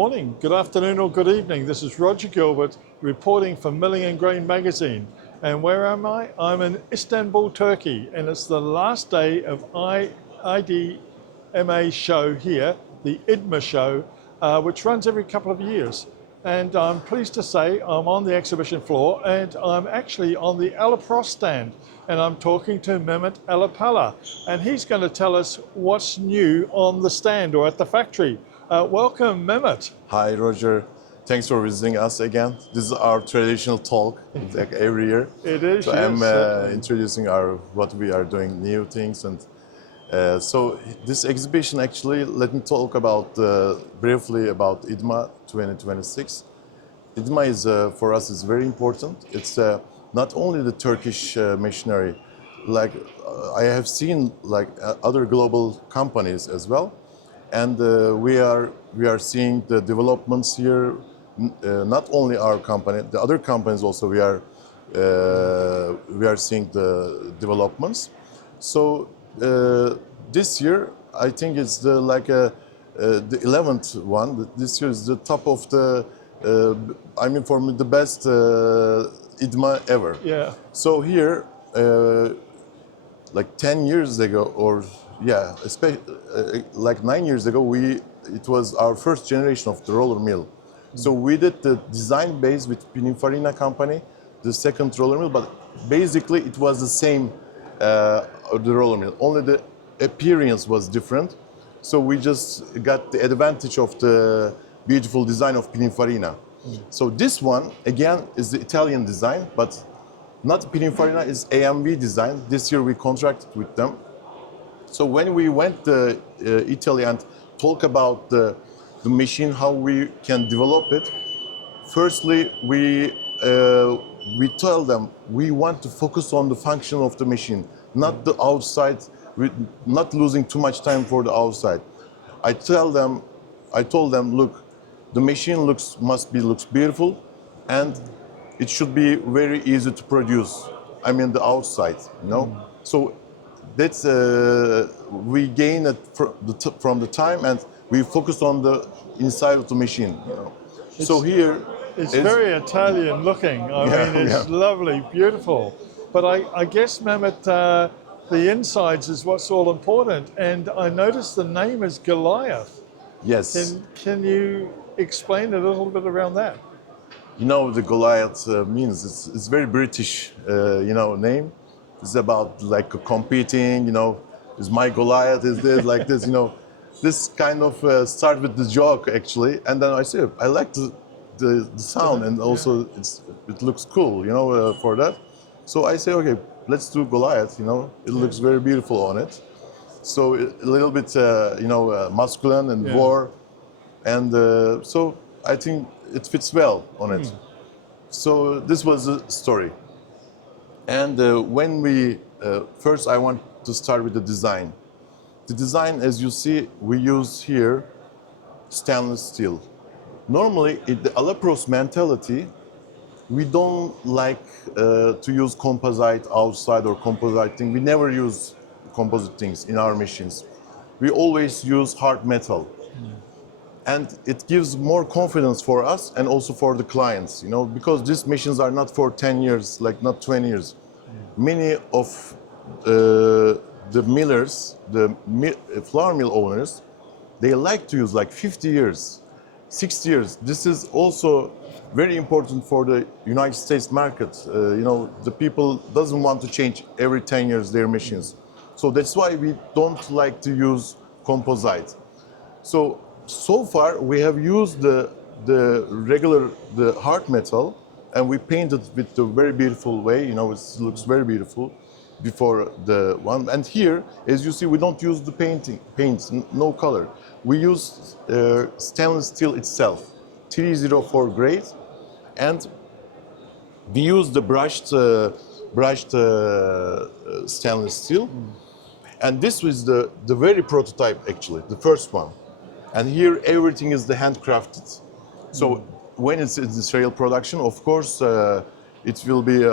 morning, good afternoon or good evening. This is Roger Gilbert reporting for Milling and Grain magazine. And where am I? I'm in Istanbul, Turkey, and it's the last day of IDMA show here, the IDMA show, which runs every couple of years. And I'm pleased to say I'm on the exhibition floor and I'm actually on the Alapros stand, and I'm talking to Mehmet Alapala, and he's going to tell us what's new on the stand or at the factory. Welcome, Mehmet. Hi, Roger. Thanks for visiting us again. This is our traditional talk, like every year. It is. So yes, I'm introducing what we are doing, new things, and so this exhibition actually. Let me talk about briefly about IDMA 2026. IDMA is for us is very important. It's not only the Turkish machinery, like I have seen like other global companies as well. And we are seeing the developments here. Not only our company, the other companies also we are seeing the developments. So this year I think it's the 11th one. This year is the top of the I mean for me the best IDMA ever. Yeah. So here like 10 years ago or yeah, like 9 years ago, it was our first generation of the roller mill. So we did the design base with Pininfarina company, the second roller mill, but basically it was the same the roller mill. Only the appearance was different. So we just got the advantage of the beautiful design of Pininfarina. So this one again is the Italian design, but not Pininfarina, is AMV design. This year we contracted with them. So when we went to Italy and talk about the machine, how we can develop it, firstly we tell them we want to focus on the function of the machine, not the outside, not losing too much time for the outside. I told them, look, the machine looks beautiful, and it should be very easy to produce. I mean the outside, you know. So that's we gain it from the time, and we focus on the inside of the machine. You know. So here it's very Italian looking. I mean, it's lovely, beautiful. But I guess, Mehmet, the insides is what's all important. And I noticed the name is Goliath. Yes. Can you explain a little bit around that? You know, the Goliath means it's very British, name. It's about like competing, you know, is my Goliath, is this like this, you know. This kind of start with the joke actually, and then I say I like the sound, and also it looks cool, you know, for that. So I say, okay, let's do Goliath, you know, it looks very beautiful on it. So a little bit, masculine and war, and so I think it fits well on it. So this was the story. And when we first, I want to start with the design. The design, as you see, we use here stainless steel. Normally, in the Alapros mentality, we don't like to use composite outside or composite thing. We never use composite things in our machines. We always use hard metal. And it gives more confidence for us and also for the clients, you know, because these machines are not for 10 years, like not 20 years. Many of the millers, the flour mill owners, they like to use like 50 years, 60 years. This is also very important for the United States market. You know, the people doesn't want to change every 10 years their machines. So that's why we don't like to use composite. So far we have used the regular, the hard metal, and we painted with a very beautiful way. You know, it looks very beautiful before the one. And here, as you see, we don't use the paints, no color. We use stainless steel itself, 304 grade, and we use the brushed stainless steel. And this was the very prototype actually, the first one. And here everything is the handcrafted. So when it's in serial production, of course, it will be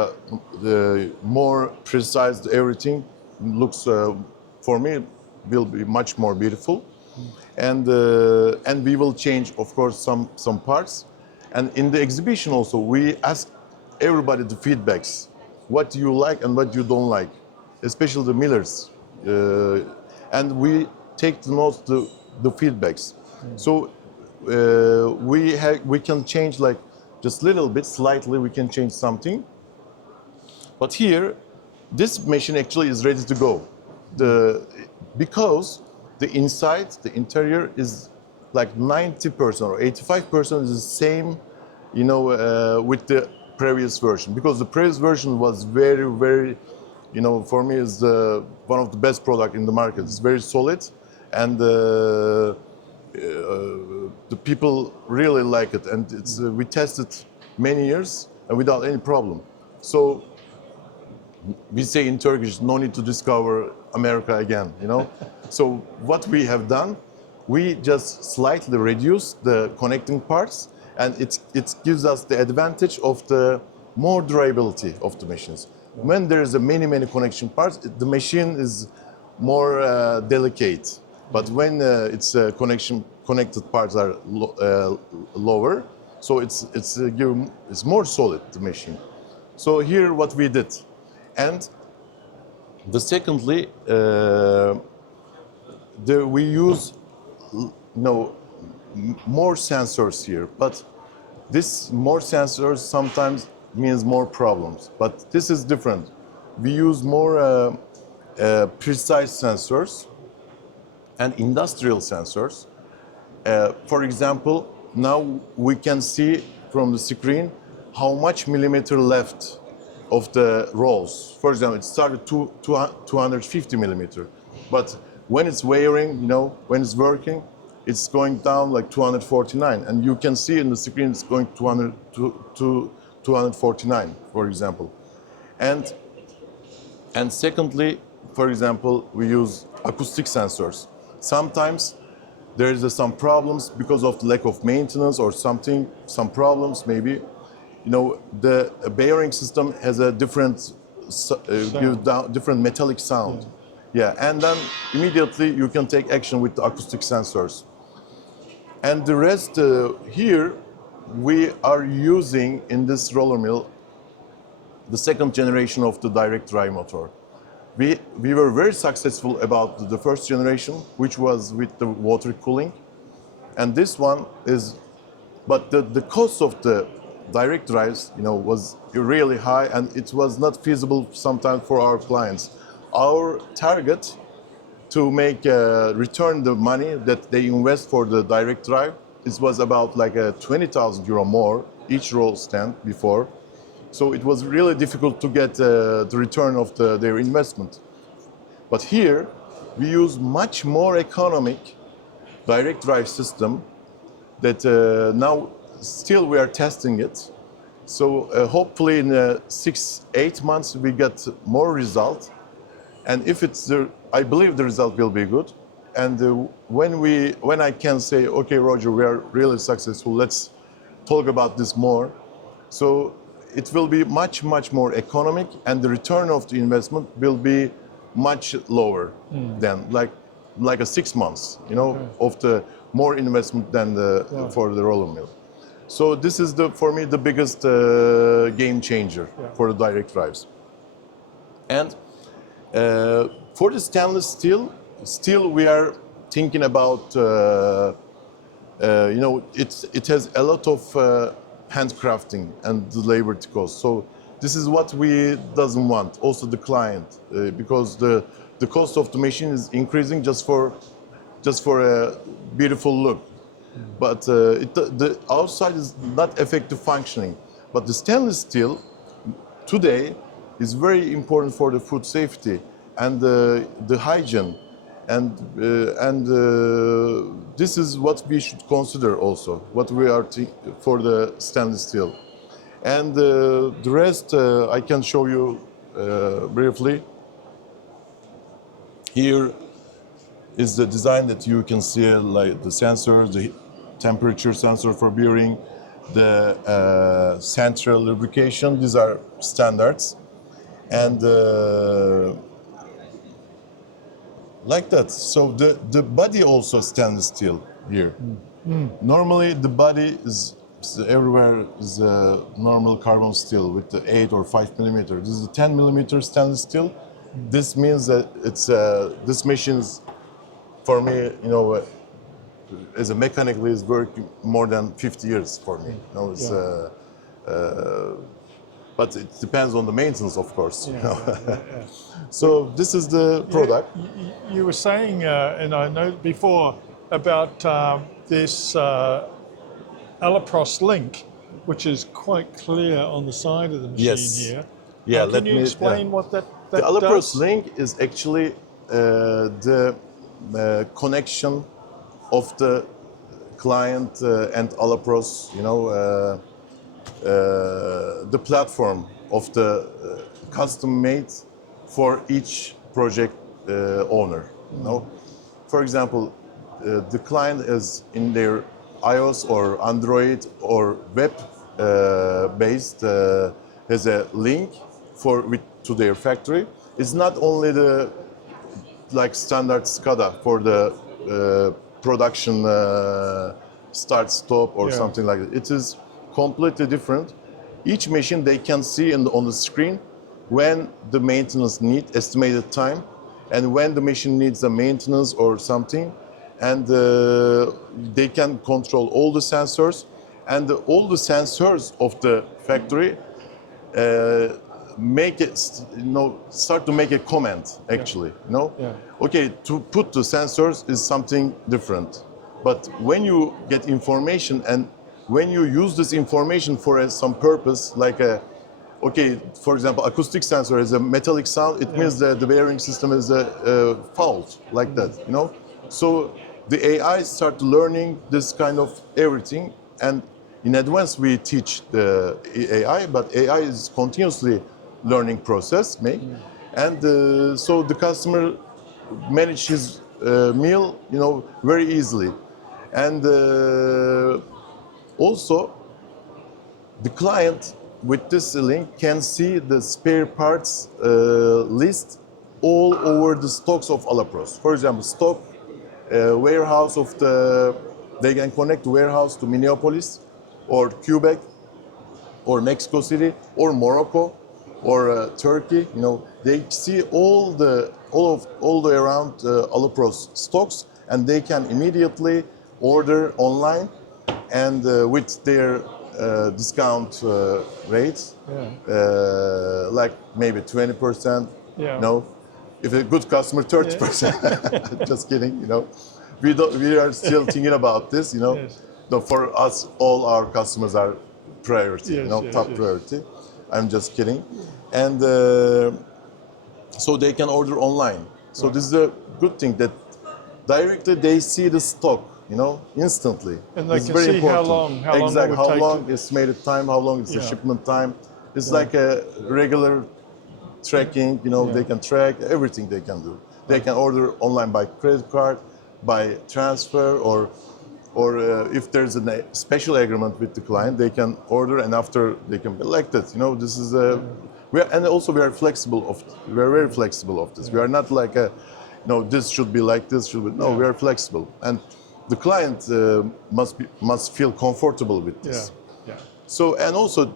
the more precise. Everything looks, for me, will be much more beautiful. And we will change, of course, some parts. And in the exhibition also, we ask everybody the feedbacks, what you like and what you don't like, especially the millers. And we take the notes, the feedbacks. So we can change like just little bit, slightly, we can change something. But here, this machine actually is ready to go. Because the inside, the interior is like 90% or 85% is the same, with the previous version. Because the previous version was very, very, for me is one of the best product in the market. It's very solid, and the people really like it. And we tested many years and without any problem. So we say in Turkish, no need to discover America again, So what we have done, we just slightly reduce the connecting parts, and it gives us the advantage of the more durability of the machines. When there is a many connection parts, the machine is more delicate. But when connected parts are lower, so it's more solid, the machine. So here what we did. And secondly, we use more sensors here, but this more sensors sometimes means more problems. But this is different. We use more precise sensors and industrial sensors. For example, now we can see from the screen how much millimeter left of the rolls. For example, it started 250 millimeter, but when it's wearing, when it's working, it's going down like 249, and you can see in the screen it's going 249, for example. And secondly, for example, we use acoustic sensors. Sometimes there is some problems because of the lack of maintenance or something, some problems maybe. The bearing system has a different different metallic sound. Yeah, and then immediately you can take action with the acoustic sensors. And the rest here, we are using in this roller mill the second generation of the direct drive motor. We were very successful about the first generation, which was with the water cooling. And this one is, but the cost of the direct drives, was really high, and it was not feasible sometimes for our clients. Our target to make return the money that they invest for the direct drive, this was about like a 20,000 euro more each roll stand before. So it was really difficult to get the return of their investment. But here we use much more economic direct drive system that now still we are testing it. So hopefully in 6-8 months we get more result. And if I believe the result will be good. And when I can say, okay, Roger, we are really successful, let's talk about this more. So it will be much more economic, and the return of the investment will be much lower than like a 6 months, of the more investment than for the roller mill. So this is for me the biggest game changer for the direct drives. And for the stainless steel, still we are thinking about, it has a lot of handcrafting and the labor cost. So this is what we doesn't want, also the client, because the cost of the machine is increasing just for a beautiful look. But the outside is not effective functioning. But the stainless steel today is very important for the food safety and the hygiene, and this is what we should consider also, what we are for the stainless steel. And the rest I can show you briefly. Here is the design that you can see, like the sensor, the temperature sensor for bearing, the central lubrication. These are standards. And like that. So the body also stainless steel here. Normally the body is everywhere is a normal carbon steel with the 8 or 5 millimeter. This is a 10 millimeter stainless steel. This means that it's this machine is, for me, you know, as a mechanically is working more than 50 years for me. You know, it's, but it depends on the maintenance, of course. You know? So this is the product. You were saying, and I know before, about this Alapros link, which is quite clear on the side of the machine Yes. here. Yeah, Can you explain what that the Alapros does? link is actually the connection of the client and Alapros, you know, the platform of the custom made for each project owner. You know, for example, the client is in their iOS or Android or web based has a link to their factory. It's not only the like standard SCADA for the production start stop or something like that. It is completely different. Each machine they can see on the screen when the maintenance need, estimated time, and when the machine needs a maintenance or something, and they can control all the sensors, and all the sensors of the factory make it, you know, start to make a comment actually. You know, okay, to put the sensors is something different, but when you get information and when you use this information for some purpose, like a, okay, for example, acoustic sensor is a metallic sound, it means that the bearing system is a fault, like that, you know. So the AI start learning this kind of everything, and in advance we teach the AI, but AI is continuously learning process, and so the customer manage his meal, you know, very easily, and also the client with this link can see the spare parts list all over the stocks of Alapros. For example, stock warehouse of they can connect the warehouse to Minneapolis or Quebec or Mexico City or Morocco or Turkey. You know, they see all the around Alapros stocks, and they can immediately order online, and with their discount rates, like maybe 20%. You know, if a good customer, 30%. Just kidding. You know, we are still thinking about this. You know, no, for us, all our customers are priority. You know, top priority. I'm just kidding, and so they can order online. So this is a good thing that directly they see the stock, you know, instantly. And they it's can very see important. how long exactly it would how take long estimated time, how long is the shipment time. It's like a regular tracking. You know, they can track everything they can do. They can order online by credit card, by transfer, or if there's a special agreement with the client, they can order, and after they can be like that. You know, this is and also we are flexible we are very flexible of this. We are not like a, no, this should be like this should be. No, we are flexible, and the client must feel comfortable with this. So, and also,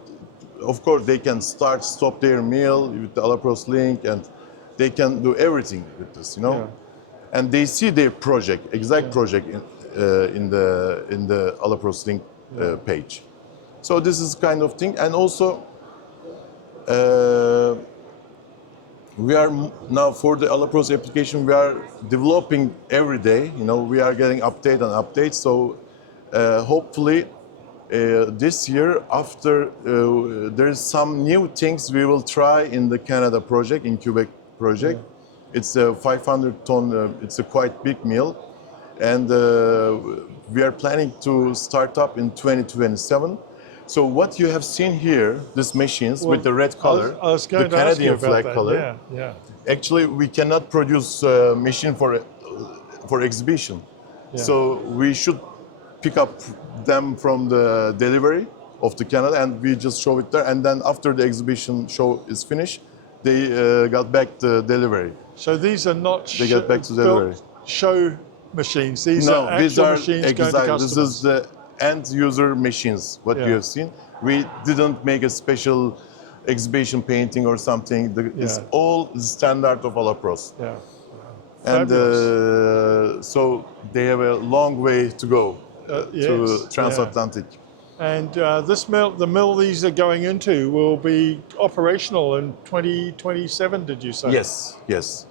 of course, they can stop their meal with the Alapros link, and they can do everything with this. You know, and they see their project, exact project in the Alapros link page. So this is kind of thing, and also we are now for the Alapros application. We are developing every day. You know, we are getting update and updates. So hopefully this year, after there is some new things we will try in the Canada project, in Quebec project. It's a 500 ton. It's a quite big mill. And we are planning to start up in 2027. So what you have seen here, these machines with the red color, the Canadian flag color. Actually, we cannot produce a machine for exhibition. So we should pick up them from the delivery of the Canada, and we just show it there. And then after the exhibition show is finished, they got back the delivery. So these are not They get back to delivery. show machines. These No, are these actual are machines going to exactly. customers. This is the end user machines. What Yeah. you have seen. We didn't make a special exhibition painting or something. It's Yeah. all standard of Alapros. Yeah. And Fabulous. so they have a long way to go Yes, to transatlantic. And this mill, the mill these are going into, will be operational in 2027. Did you say? Yes, yes.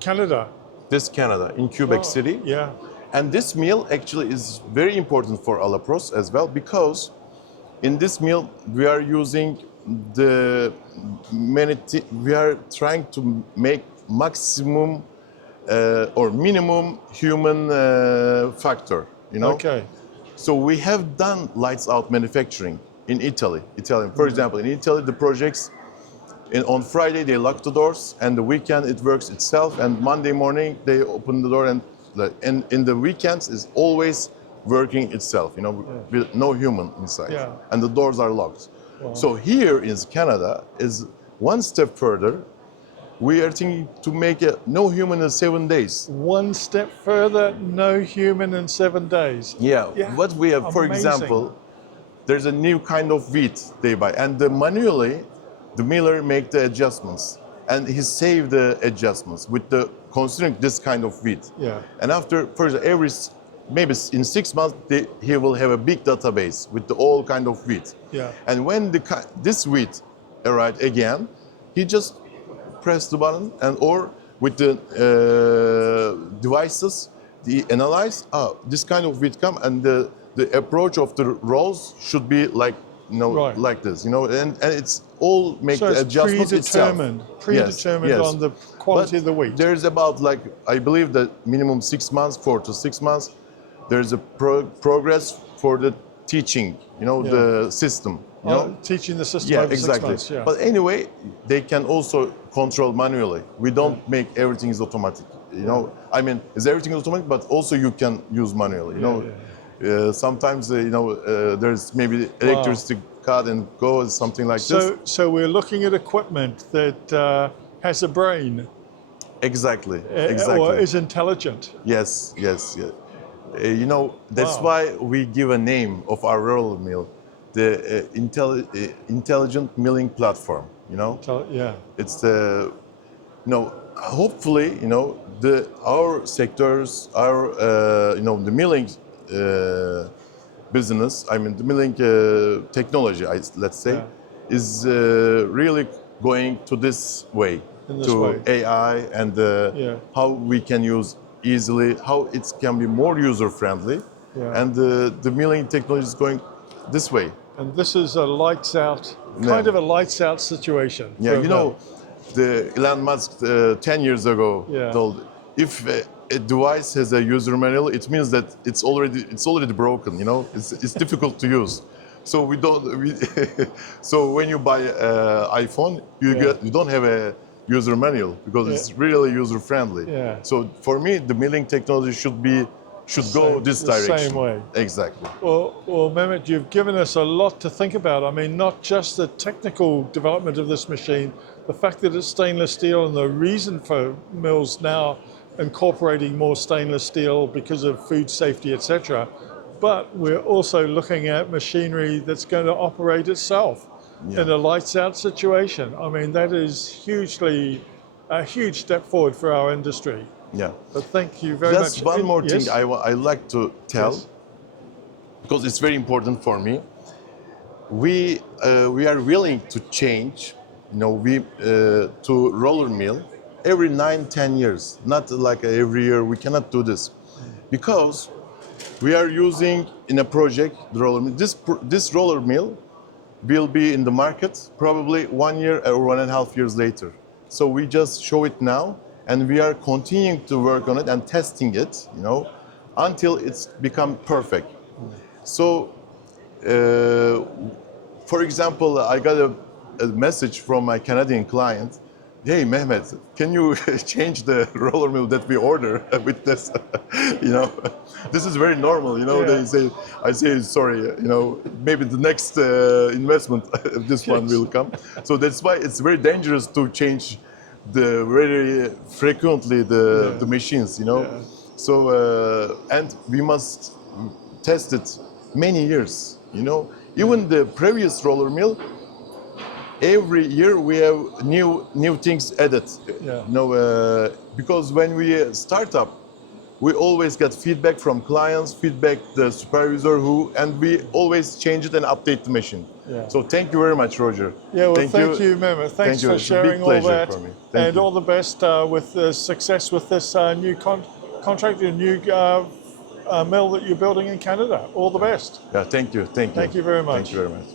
Canada. This Canada in Quebec Oh, City. Yeah. And this mill actually is very important for Alapros as well because in this mill we are using the we are trying to make maximum or minimum human factor, you know. Okay. So we have done lights out manufacturing in Italy. For example, in Italy the projects on Friday they lock the doors, and the weekend it works itself, and Monday morning they open the door, and in the weekends is always working itself, you know, with no human inside, Yeah. and the doors are locked. Wow. So here in Canada is one step further. We are thinking to make no human in 7 days. One step further, no human in 7 days. Yeah. What we have, for Amazing. example, there's a new kind of wheat they buy, and manually the miller make the adjustments, and he save the adjustments with the considering this kind of wheat. Yeah. And after, for example, maybe in 6 months he will have a big database with all kind of wheat. Yeah. And when this wheat arrived again, he just press the button, and or with the devices, they analyze, this kind of wheat come, and the approach of the rolls should be like, you know, Right. like this, you know, and it's all make So the it's adjustments itself. predetermined Yes, yes. on the quality But of the wheat. there's about, like, I believe that minimum 6 months, 4 to 6 months, there's a progress for the teaching, you know, the system. You know? Teaching the system Yeah, over exactly. 6 months. Yeah. But anyway, they can also control manually. We don't make everything is automatic. You know, I mean, is everything automatic, but also you can use manually. You know, sometimes you know there's maybe electricity cut and go, something like this. So we're looking at equipment that has a brain. Exactly. Exactly. Or is intelligent. Yes. Yes. Yeah. You know, that's why we give a name of our roller mill, the Intelligent Milling Platform. You know, Yeah. it's the, you know, hopefully, you know, our sectors, our you know, the milling business. I mean, the milling technology, let's say, is really going to this way, AI and how we can use easily, how it can be more user friendly, and the milling technology is going this way. And this is a lights out, kind of a lights out situation. Yeah, you know, the Elon Musk 10 years ago told, if a device has a user manual, it means that it's already broken. You know, it's difficult to use. So we don't. So when you buy an iPhone, you don't have a user manual because it's really user friendly. Yeah. So for me, the milling technology should go this direction. Same way. Exactly. Well, Mehmet, you've given us a lot to think about. I mean, not just the technical development of this machine, the fact that it's stainless steel, and the reason for mills now incorporating more stainless steel because of food safety, etc. But we're also looking at machinery that's going to operate itself in a lights out situation. I mean, that is a huge step forward for our industry. Yeah. But thank you very much. Just one more thing I like to tell, because it's very important for me. We are willing to change, you know, to roller mill every 9-10 years, not like every year. We cannot do this because we are using in a project the roller mill. This roller mill will be in the market probably 1 year or 1.5 years later. So we just show it now, and we are continuing to work on it and testing it, you know, until it's become perfect. So, for example, I got a message from my Canadian client hey Mehmet, can you change the roller mill that we order with this? You know, this is very normal. You know, Yeah. they say, I say sorry. You know, maybe the next investment, this one Yes. will come. So that's why it's very dangerous to change the very frequently the machines. You know, Yeah. so and we must test it many years. You know, even the previous roller mill, every year we have new things added. Yeah. You know, because when we start up, we always get feedback from clients, feedback the supervisor and we always change it and update the machine. Yeah. So thank you very much, Roger. Yeah, well, thank you, Mehmet. Thanks Thank you. for It's a big sharing all pleasure that, for me. Thank and you. all the best with the success with this new contract, a new mill that you're building in Canada. All the best. Yeah, thank you. Thank you. Thank you very much. Thank you very much.